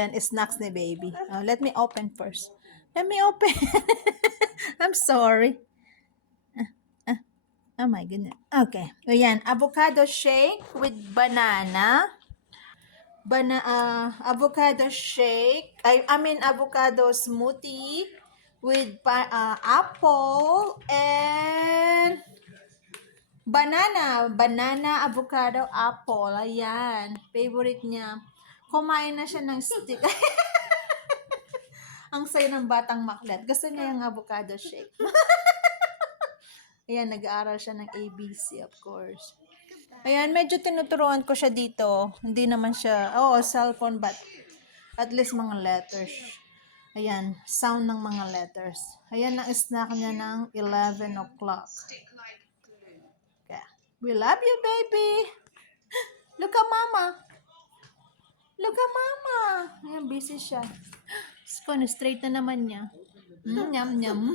Yan, snacks ni baby. Let me open first. Let me open. I'm sorry. Oh my goodness. Okay. Ayan, avocado shake with banana. Avocado shake. I mean avocado smoothie with apple and banana, avocado, apple. Ayan. Favorite niya. Kumain na siya ng stick. Ang sayo ng batang maklat. Gusto niya yung avocado shake. Ayan, nag-aaral siya ng ABC, of course. Ayan, medyo tinuturuan ko siya dito. Hindi naman siya, cellphone, but at least mga letters. Ayan, sound ng mga letters. Ayan ang snack niya ng 11 o'clock. Okay. We love you, baby! Look at mama! Look at mama! Ayan, busy siya. Straight na naman niya. Yum, yum.